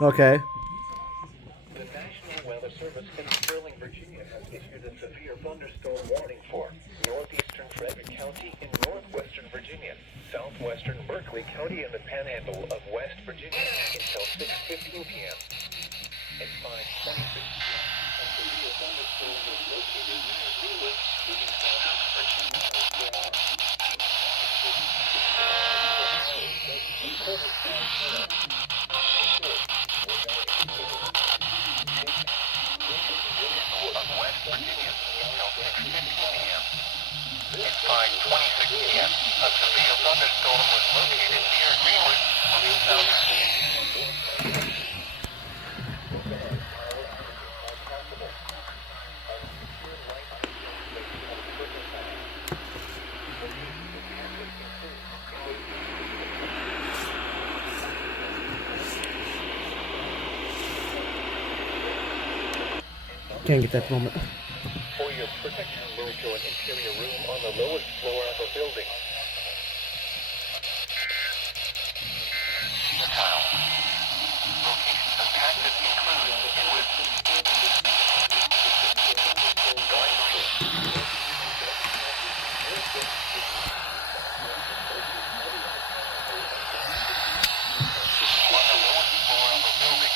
Okay. The National Weather Service in Sterling, Virginia has issued a severe thunderstorm warning for northeastern Frederick County in northwestern Virginia, southwestern Berkeley County and the panhandle of West Virginia until 6:15 p.m. At 5:26 p.m. A severe thunderstorm was located near Greenwood, moving southeast for 2 miles per hour. Of West Virginia until 6:15 p.m. At 5:26 p.m., a severe thunderstorm was located near Greenwood, moving southeast. Can't get that moment. For your protection, move to an interior room on the lowest floor of a building. Tile. Locations impacted include Inwood. On the lowest floor of a building.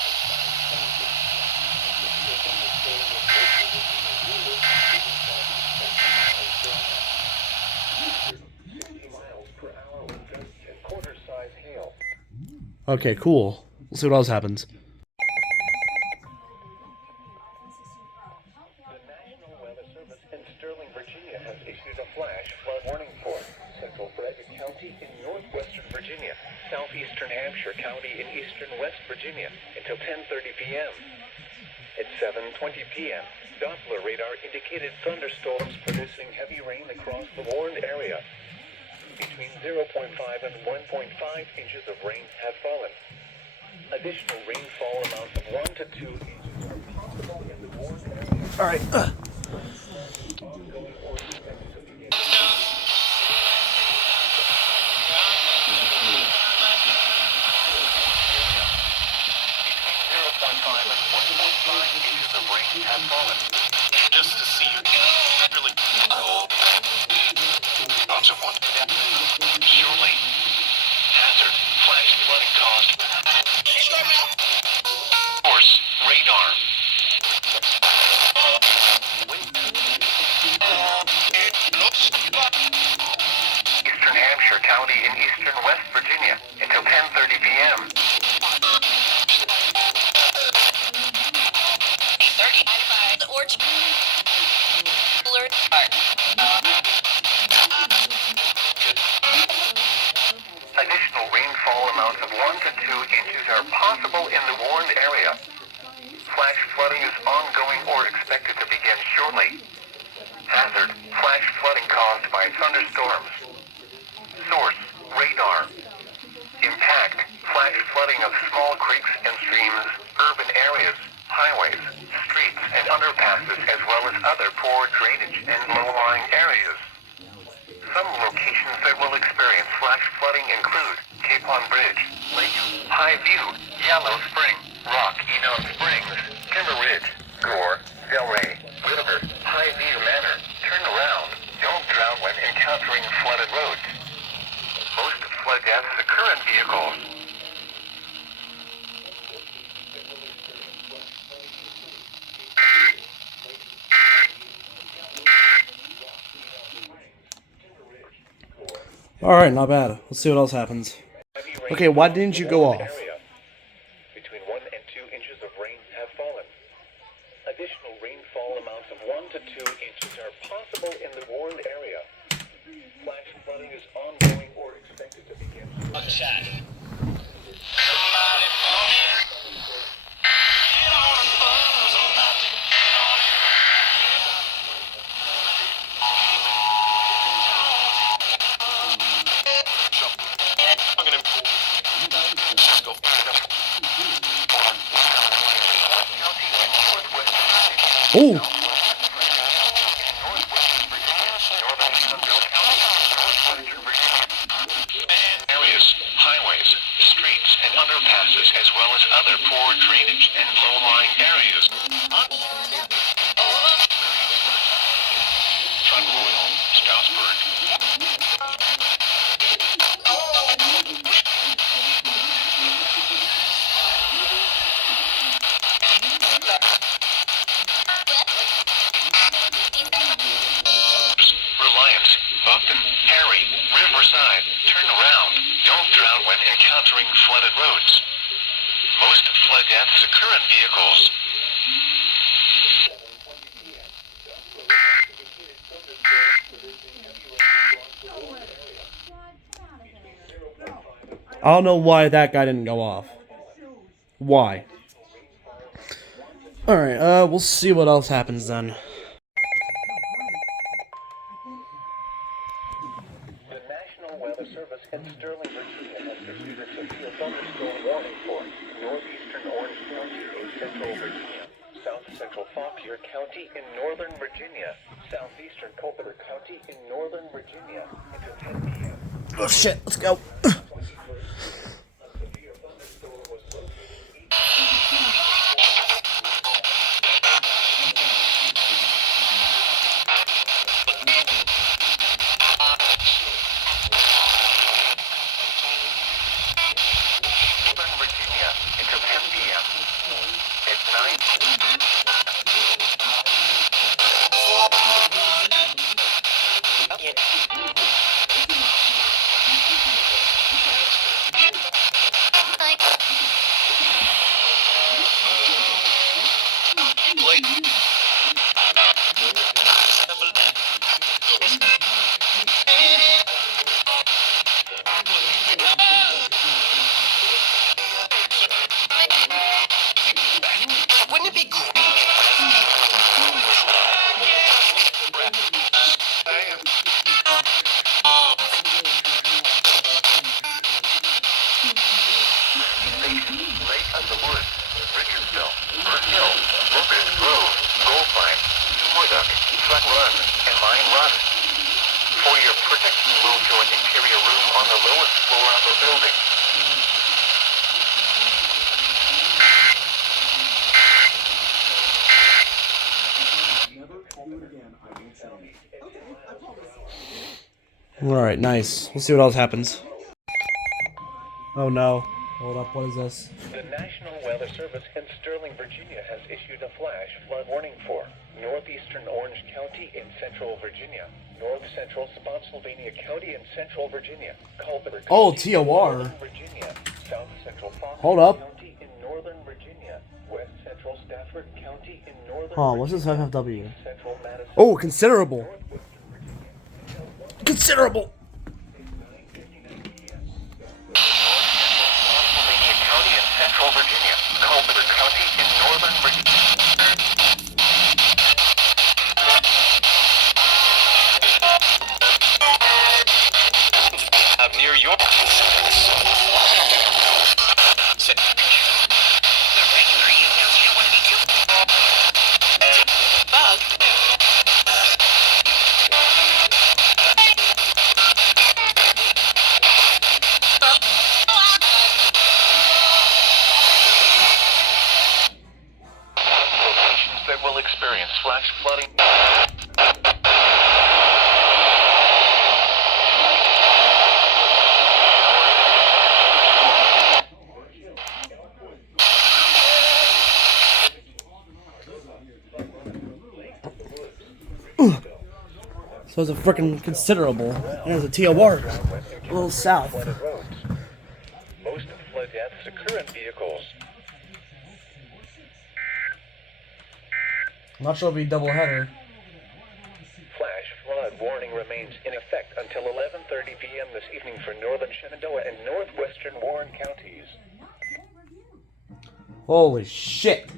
Quarter-size hail. Okay, cool. We'll see what else happens. The National Weather Service in Sterling, Virginia has issued a flash flood warning for central Frederick County in northwestern Virginia, southeastern Hampshire County in eastern West Virginia until 10:30 p.m. At 7:20 p.m., Doppler radar indicated thunderstorms producing heavy rain across the warned area. Between 0.5 and 1.5 inches of rain have fallen. Additional rainfall amounts of 1 to 2 inches are possible in the warned area. All right. Have fallen. Just to see you really lots of one. Surely. Hazard. Flash flooding caused. Force. Radar. Eastern Hampshire County in eastern West Virginia until 10:30 p.m. Additional rainfall amounts of 1 to 2 inches are possible in the warned area. Flash flooding is ongoing or expected to begin shortly. Hazard. Flash flooding caused by thunderstorms. Source. Radar. Impact. Flash flooding of small creeks and streams, urban areas, highways, streets, and underpasses, as well as other poor drainage and low-lying areas. Some locations that will experience flash flooding include Capon Bridge, Lake, Highview, Yellow Spring, Rock Enon Springs, Timber Ridge, Gore, Delray, River, Highview Manor. Turn around. Don't drown when encountering flooded roads. Most flood deaths occur in vehicles. Alright, not bad. Let's see what else happens. Okay, why didn't you go off? Between 1 and 2 inches of rain have fallen. Additional rainfall amounts of 1 to 2 inches are possible in the warned area. Flash flooding is ongoing or expected to begin. Oh! Areas, highways, weather poor drainage and low-lying areas. Front Royal, Strasbourg. Reliance, Buckton, Harry, Riverside, turn around. Don't drown when encountering flooded roads. Most flood deaths occur in vehicles. I don't know why that guy didn't go off. Why? Alright, we'll see what else happens then. The National Weather Service in Sterling, Virginia has issued a severe thunderstorm warning for northeastern Orange County in central Virginia, south central Fauquier County in northern Virginia, southeastern Culpeper County in northern Virginia until 10 p.m. Oh shit, let's go. Wouldn't it be cool? Lake of the Woods, Richardsville, Burnt Hill, Locust Grove, Goldmine, Moorduck, Flat Run, and Mine Run. For your protection, move to an interior room on the lowest floor of the building. Alright, nice. We'll see what else happens. Oh no. Hold up, what is this? The National Weather Service in Sterling, Virginia has issued a flash flood warning for northeastern Orange County in central Virginia, north central Spotsylvania County in central Virginia, Culpeper County Oh, in TOR. northern Virginia, south central Fauquier Hold up. County in northern Virginia, west central Stafford County in northern Huh, what's this Virginia, FFW? central Madison, Oh, considerable. Considerable. Spotsylvania County in central Virginia, Culpeper County in northern Virginia. Near York. The regular emails you don't want to be too. Bug. Locations that will experience flash flooding. So it's a freaking considerable. There's a TOR. A little south. Flooded roads. Most flood deaths occur in vehicles. I'm not sure it'll be double header. Flash flood warning remains in effect until 11:30 p.m. this evening for northern Shenandoah and northwestern Warren counties. Holy shit.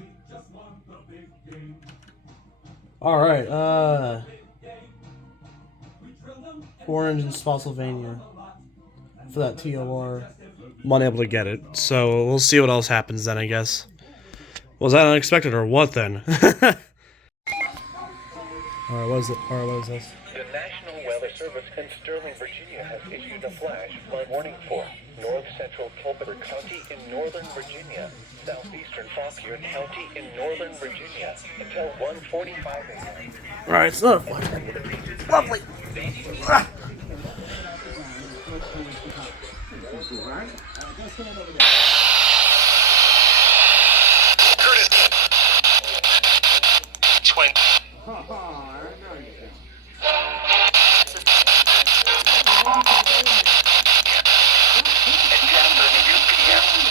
Alright, Orange and Spotsylvania for that TOR. I'm unable to get it, so we'll see what else happens then, I guess. Was that unexpected or what then? Alright, what is it? Alright, what is this? The National Weather Service in Sterling, Virginia has issued a flash flood warning for north central Culpeper County in northern Virginia, southeastern Fauquier County in northern Virginia until 1:45 a.m. Alright, it's not a flash. Lovely. Ah.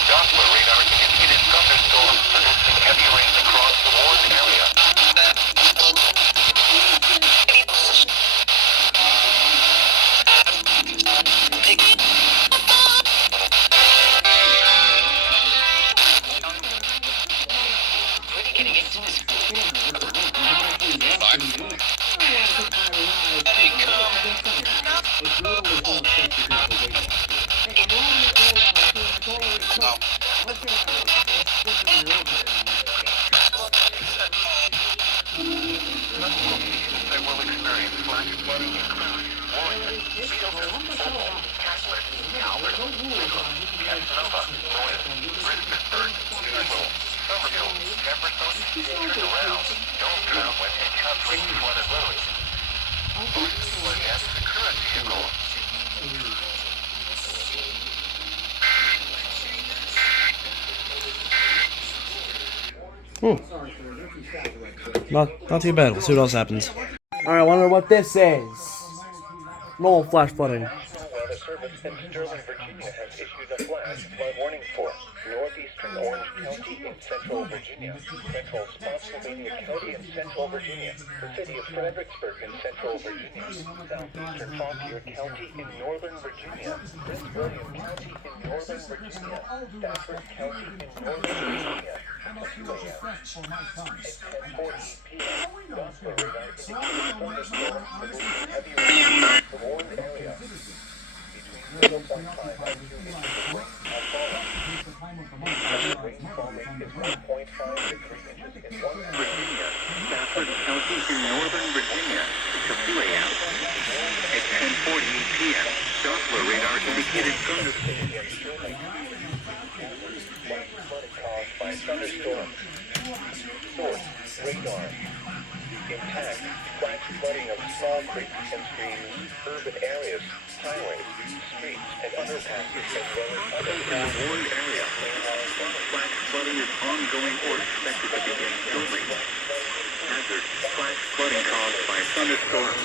Doppler radar indicated thunderstorms producing heavy rain across the warned area. They will experience flash flooding in Warren, Beetleton, Catholic, Calvert, Lincoln, Casanova, Moyes, Richardsburg, Newell, Somerville, Jefferson. Turn around. Don't drown when encountering flooded roads. Most flood gas the current vehicle. Not too bad. We'll see what else happens. Alright, I wonder what this is. No flash flooding. National Weather Service in Sterling, Virginia has issued a flash flood warning for northeastern Orange County in central Virginia, central Spotsylvania County in central Virginia, the city of Fredericksburg in central Virginia, southeastern Fauquier County in northern Virginia, Prince William County in northern Virginia, Stafford County in northern Virginia. At 2 a.m. At 10:40 p.m., Doppler radar indicated thunderstorms producing heavy rain across the warned area. Between 0.5 and 2 inches of rain have fallen. The rainfall rate is 1.5 to 3 inches in one Virginia, Stafford County in northern Virginia, until 2 a.m. At 10:48 p.m., Doppler radar indicated thunderstorms. Caused by thunderstorms. Source, radar. Intact, flash flooding of small creeks and streams, urban areas, highways, streets, and underpasses, as well as other warned areas. Flash flooding is ongoing or expected to begin shortly. Hazard, flash flooding caused by thunderstorms.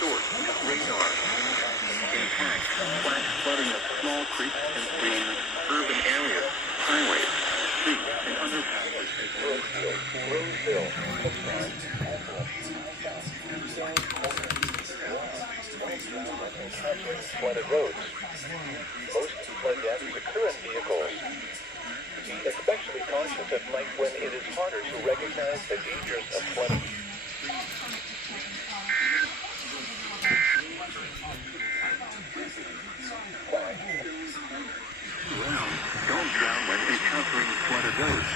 Source, radar. Intact, flash flooding of small creeks and streams, urban areas, highways, streets, and underpasses. Roseville, flooded roads. Most flood deaths occur in vehicles. Be especially cautious at night when it is harder to recognize the dangers of flooding. Don't drown when encountering flooded roads.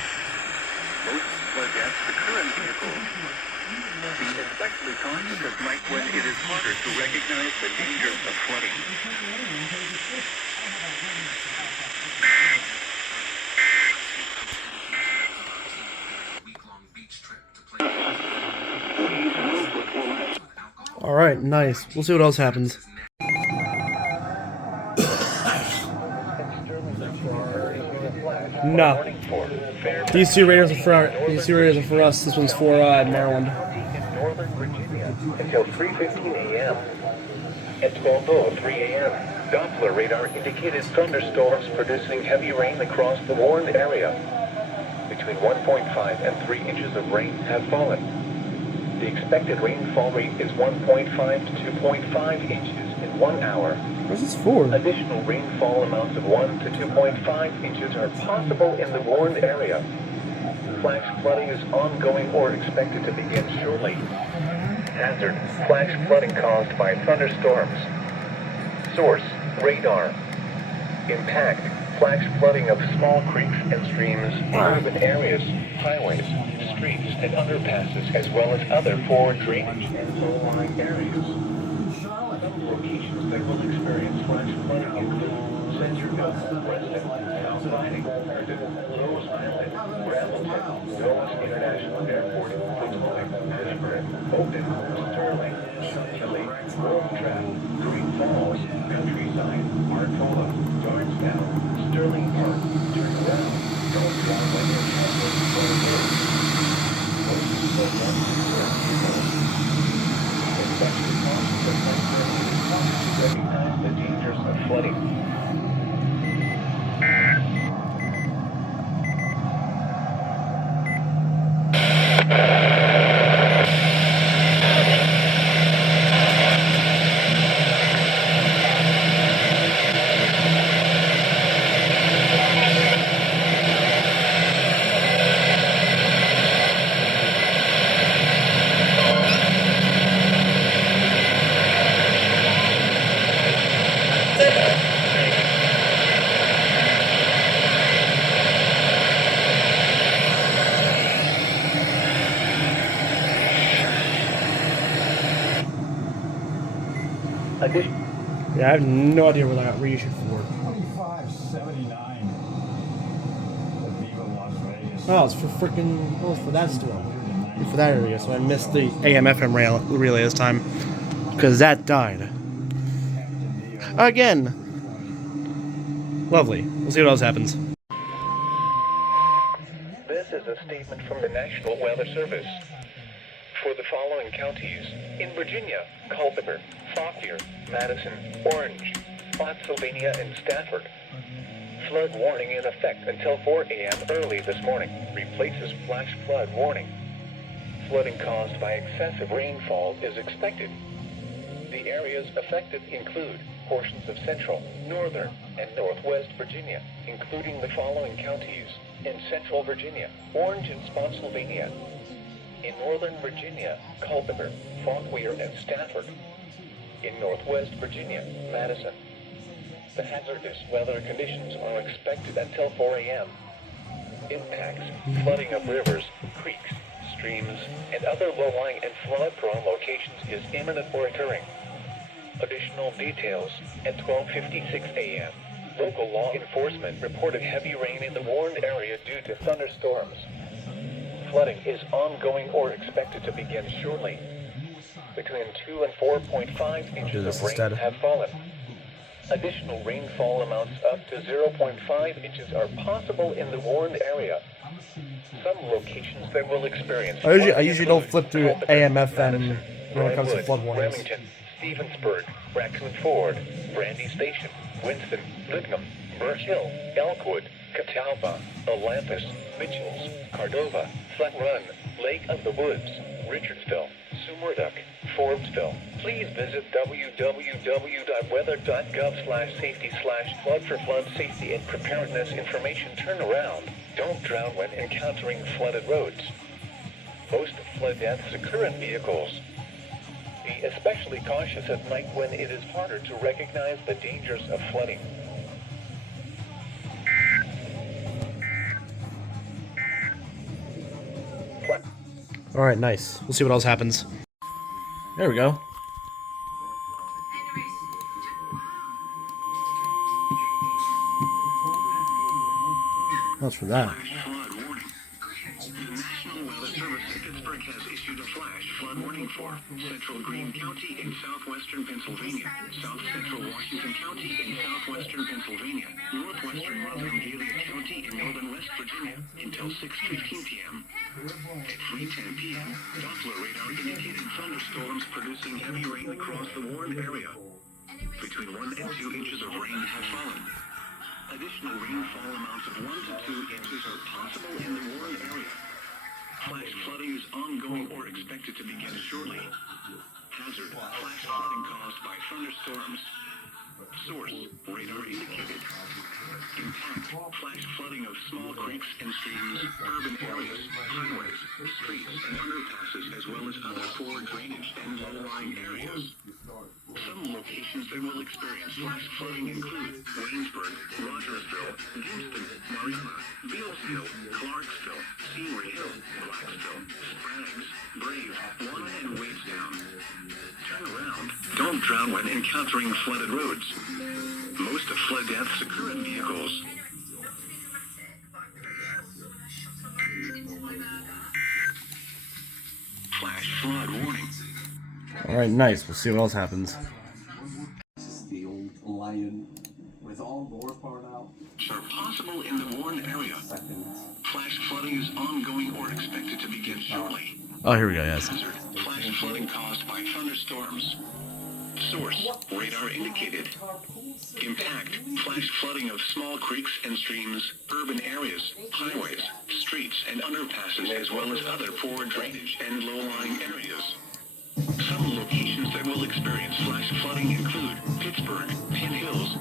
Most flood deaths occur in vehicles. Be especially cautious at night when it is harder to recognize the dangers of flooding. Alright, nice. We'll see what else happens. No. These two radars are for us. This one's for Maryland. In northern Virginia until 3:15 a.m. At 12:03 a.m., Doppler radar indicated thunderstorms producing heavy rain across the warned area. Between 1.5 and 3 inches of rain have fallen. The expected rainfall rate is 1.5 to 2.5 inches in 1 hour. What's this for? Additional rainfall amounts of 1 to 2.5 inches are possible in the warned area. Flash flooding is ongoing or expected to begin shortly. Hazard, flash flooding caused by thunderstorms. Source, radar. Impact, Flash flooding of small creeks and streams in urban areas, highways, streets, and underpasses, as well as other forward drainage and low-lying areas. Some locations that will experience flash flooding include Centerville, Reston, South Riding, Rose Island, Brambleton, Dulles International Airport, Potomac, Pittsburgh, Oakton, Sterling, Chantilly, Warmtrap, Green Falls, Countryside, Arcola, Darnestown, Sterling Park, turn around, don't drive when you're traveling for a day. Most people want to work people. Especially cautions of to recognize the dangers of flooding. Yeah, I have no idea where that reissued for. 2579. Viva Las Vegas. Oh, it's for freaking. Oh, it's for that store. For that area, so I missed the AM/FM relay this time because that died again. Lovely. We'll see what else happens. This is a statement from the National Weather Service. For the following counties, in Virginia, Culpeper, Fauquier, Madison, Orange, Spotsylvania, and Stafford. Flood warning in effect until 4 a.m. early this morning. Replaces flash flood warning. Flooding caused by excessive rainfall is expected. The areas affected include portions of central, northern, and northwest Virginia, including the following counties. In central Virginia, Orange and Spotsylvania. In northern Virginia, Culpeper, Fauquier, and Stafford. In northwest Virginia, Madison. The hazardous weather conditions are expected until 4 a.m. Impacts, flooding of rivers, creeks, streams, and other low-lying and flood-prone locations is imminent or occurring. Additional details at 12:56 a.m. Local law enforcement reported heavy rain in the warned area due to thunderstorms. Flooding is ongoing or expected to begin shortly. Between 2 and 4.5 inches of rain have fallen. Additional rainfall amounts up to 0.5 inches are possible in the warned area. Some locations that will experience I usually don't flip through AM/FM when it comes to flood warnings. Remington, Stevensburg, Raccoon Ford, Brandy Station, Winston, Lidcombe, Burr Hill, Elkwood, Catawba, Olympus, Mitchells, Cordova, Flat Run, Lake of the Woods, Richardsville, Sumurduck, Forbesville. Please visit www.weather.gov/safety/flood for flood safety and preparedness information. Turn around. Don't drown when encountering flooded roads. Most flood deaths occur in vehicles. Be especially cautious at night when it is harder to recognize the dangers of flooding. Alright, nice. We'll see what else happens. There we go. That's for that. Flood warning. The National Weather Service in Pittsburgh has issued a flash flood warning for central Greene County in southwestern Pennsylvania, south central Washington County in southwestern Pennsylvania, northwestern Monongalia County in northern West Virginia until 6:15 p.m. At 3:10 p.m., Doppler radar indicated thunderstorms producing heavy rain across the warned area. Between 1 and 2 inches of rain have fallen. Additional rainfall amounts of 1 to 2 inches are possible in the warned area. Flash flooding is ongoing or expected to begin shortly. Hazard, flash flooding caused by thunderstorms. Source, radar indicated. Impact, flash flooding of small creeks and streams, urban areas, highways, streets, and underpasses, as well as other poor drainage and low-lying areas. Some locations that will experience flash flooding include Waynesburg, Rogersville, Houston, Marietta, Beals Hill, Clarksville, Scenery Hill, Blacksville, Sprags, Brave, Warren, and Wadestown. Turn around. Don't drown when encountering flooded roads. Most of flood deaths occur in vehicles. Flash flood warning. Alright, nice. We'll see what else happens. This is the old lion with all the horsepower out. Are possible in the warned area. Flash flooding is ongoing or expected to begin shortly. Oh, here we go, yes. Hazard, flash flooding caused by thunderstorms. Source, radar indicated. Impact, flash flooding of small creeks and streams, urban areas, highways, streets, and underpasses, as well as other poor drainage and low-lying areas. Some locations that will experience flash flooding include Pittsburgh, Penn Hills,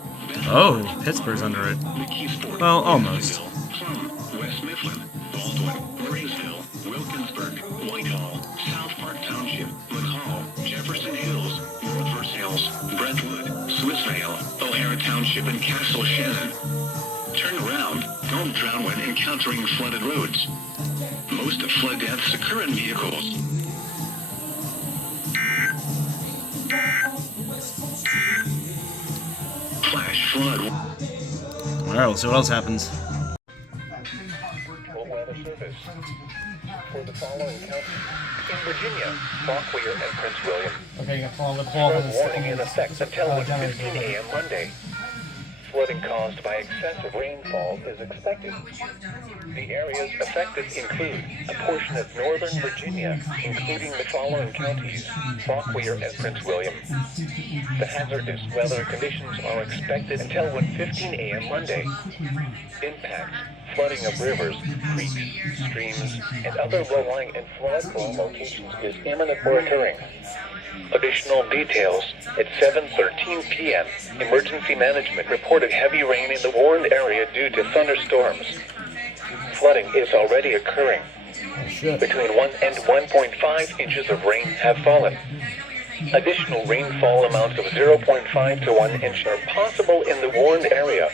Oh, Pittsburgh's under it. McKeesport, Well, almost. Plum, West Mifflin, Baldwin, Marysville, Wilkinsburg, Whitehall, South Park Township, McCall, Jefferson Hills, North Versailles, Brentwood, Swissvale, O'Hara Township, and Castle Shannon. Turn around. Don't drown when encountering flooded roads. Most of flood deaths occur in vehicles. Flash flood. Alright, we'll see what else happens. Full weather service for the following counties. In Virginia, Fauquier and Prince William. Okay, you got following the Flood warning in effect until 1:15 a.m. Monday. Flooding caused by excessive rainfall is expected. The areas affected include a portion of northern Virginia, including the following counties: Fauquier and Prince William. The hazardous weather conditions are expected until 1:15 a.m. Monday. Impacts: flooding of rivers, creeks, streams, and other low-lying and flood-prone locations is imminent or occurring. Additional details: at 7:13 p.m., emergency management reported heavy rain in the warned area due to thunderstorms. Flooding is already occurring. Between 1 and 1.5 inches of rain have fallen. Additional rainfall amounts of 0.5 to 1 inch are possible in the warned area.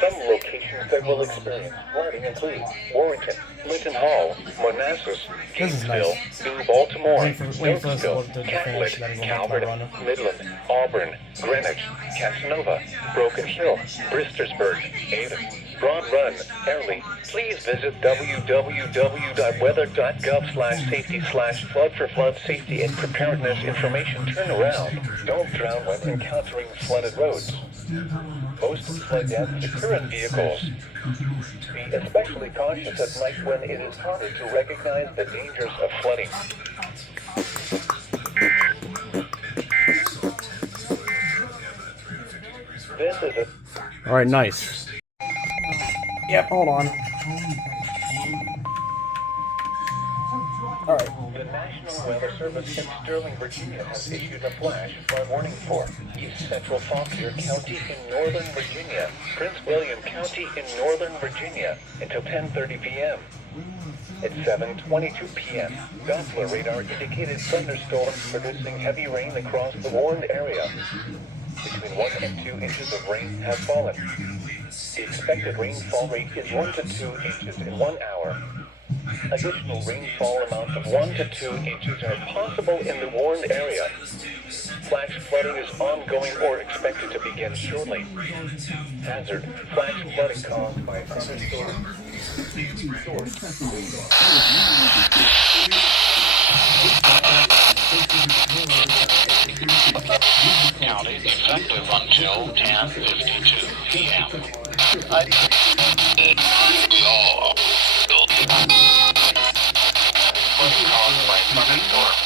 Some locations that will experience flooding include Warrington, Linton Hall, Manassas, Gainesville, New Baltimore, Wait for us to Wilkesville, look to finish, Catlett, then we'll Calvert, run it. Midland, Auburn, Greenwich, Casanova, Broken Hill, Bristersburg, Ada, Broad Run, Early. Please visit www.weather.gov/safety/flood for flood safety and preparedness information. Turn around. Don't drown when encountering flooded roads. Most flood deaths occur in vehicles. Be especially cautious at night when it is harder to recognize the dangers of flooding. This is a Alright, nice. Yep, hold on. Alright. The National Weather Service in Sterling, Virginia has issued a flash flood warning for East Central Fauquier County in Northern Virginia, Prince William County in Northern Virginia until 10:30 p.m. At 7:22 p.m., Doppler radar indicated thunderstorms producing heavy rain across the warned area. Between 1 and 2 inches of rain have fallen. The expected rainfall rate is 1 to 2 inches in 1 hour. Additional rainfall amounts of 1 to 2 inches are possible in the warned area. Flash flooding is ongoing or expected to begin shortly. Hazard: flash flooding caused by thunderstorms. County effective until 10:52 p.m. Law. Flooding caused by thunderstorms.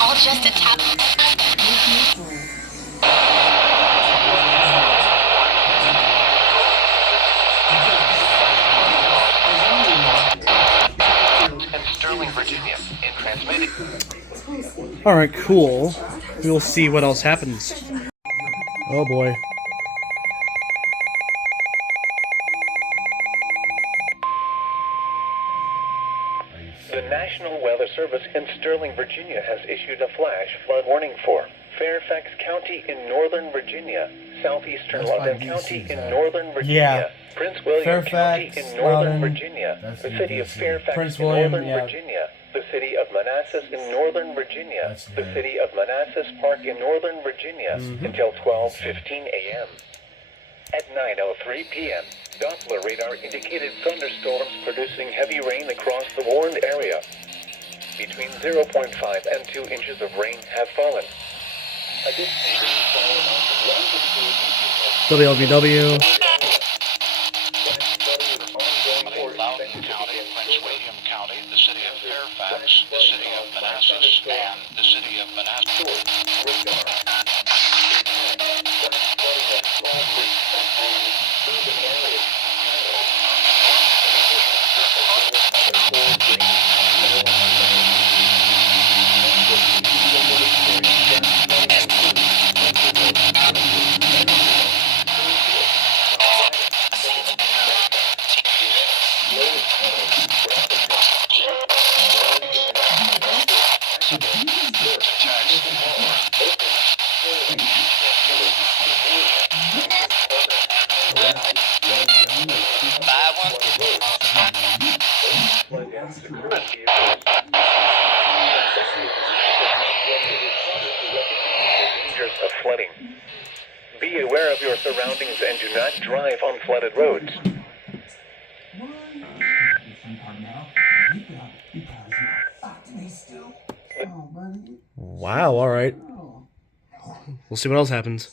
All just a tap. Sterling, Virginia, in transmitting. Alright, cool. We'll see what else happens. Oh boy. The National Weather Service in Sterling, Virginia has issued a flash flood warning for Fairfax County in northern Virginia, southeastern Loudoun County in northern Virginia, Prince William Fairfax, County in northern Loudoun, Virginia, That's the the city of DC. Fairfax Prince in William, northern yeah. Virginia, the city of Manassas in northern Virginia, That's the the- city of Manassas Park in northern Virginia until 12:15 a.m. At 9:03 p.m., Doppler radar indicated thunderstorms producing heavy rain across the warned area. Between 0.5 and 2 inches of rain have fallen. Additional rainfall amounts of 1 to 2 inches of WLVW. Loudoun County, Prince William County, the city of Fairfax, the city of Manassas, and the city of Manassas. Dangers of flooding. Be aware of your surroundings and do not drive on flooded roads. Wow, alright. We'll see what else happens.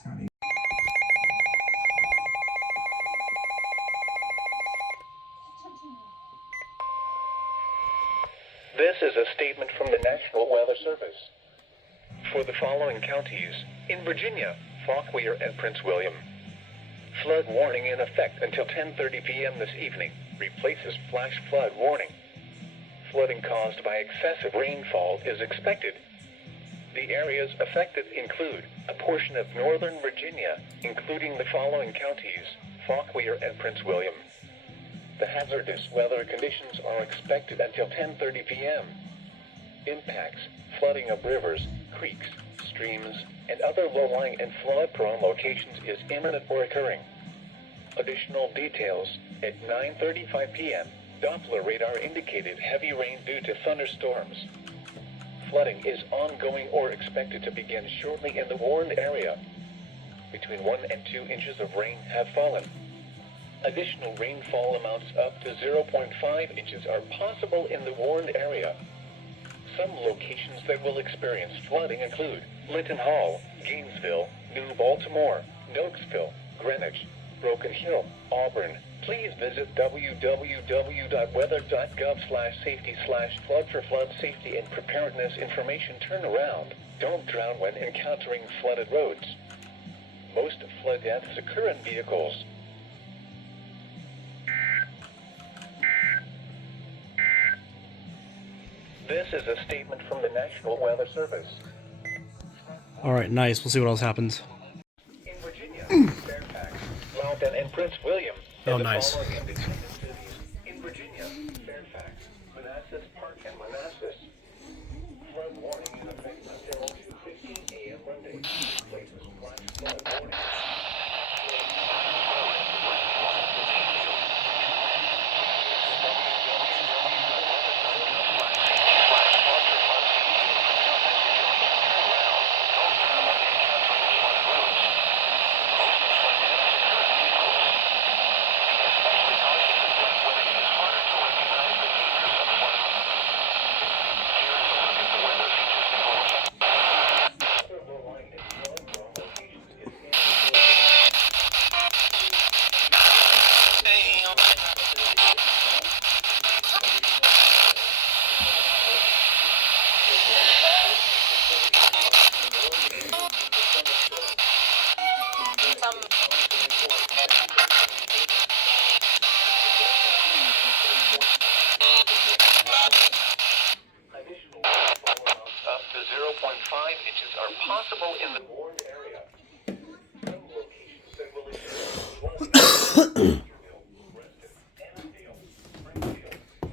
This is a statement from the National Weather Service. For the following counties, in Virginia, Fauquier and Prince William. Flood warning in effect until 10:30 p.m. this evening. Replaces flash flood warning. Flooding caused by excessive rainfall is expected. The areas affected include a portion of northern Virginia, including the following counties, Fauquier and Prince William. The hazardous weather conditions are expected until 10:30 p.m. Impacts, flooding of rivers, creeks, streams, and other low-lying and flood-prone locations is imminent or occurring. Additional details, at 9:35 p.m., Doppler radar indicated heavy rain due to thunderstorms. Flooding is ongoing or expected to begin shortly in the warned area. Between 1 and 2 inches of rain have fallen. Additional rainfall amounts up to 0.5 inches are possible in the warned area. Some locations that will experience flooding include Linton Hall, Gainesville, New Baltimore, Nokesville, Greenwich, Broken Hill, Auburn. Please visit www.weather.gov/safety/flood for flood safety and preparedness information turnaround. Don't drown when encountering flooded roads. Most flood deaths occur in vehicles. This is a statement from the National Weather Service. Alright, nice. We'll see what else happens. In Virginia, Fairfax, Loudoun, and Prince William. Oh, and the nice. following independent cities. In Virginia, Fairfax, Manassas Park, and Manassas. Flood warning in effect until 2:15 a.m. Monday. Places flash flood warning. possible in the warned area. Some locations that will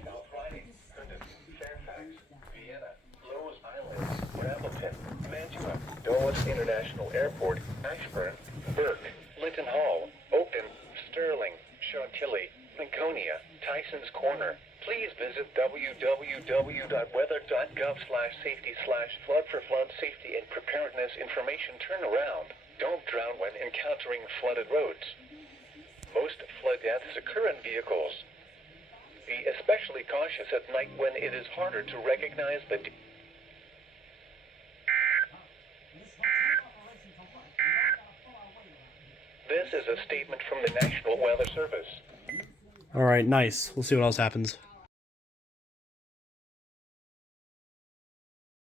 South Riding, Herndon, Fairfax, Vienna, Lowes Islands, Brambleton, Mantua, Dulles International Airport, Ashburn, Burke, Lytton Hall, Oakton, Stirling, Chantilly, Lincolnia, Tyson's Corner. Please visit www.weather.gov/safety/flood for flood safety and preparedness information turnaround. Don't drown when encountering flooded roads. Most flood deaths occur in vehicles. Be especially cautious at night when it is harder to recognize the This is a statement from the National Weather Service. Alright, nice. We'll see what else happens.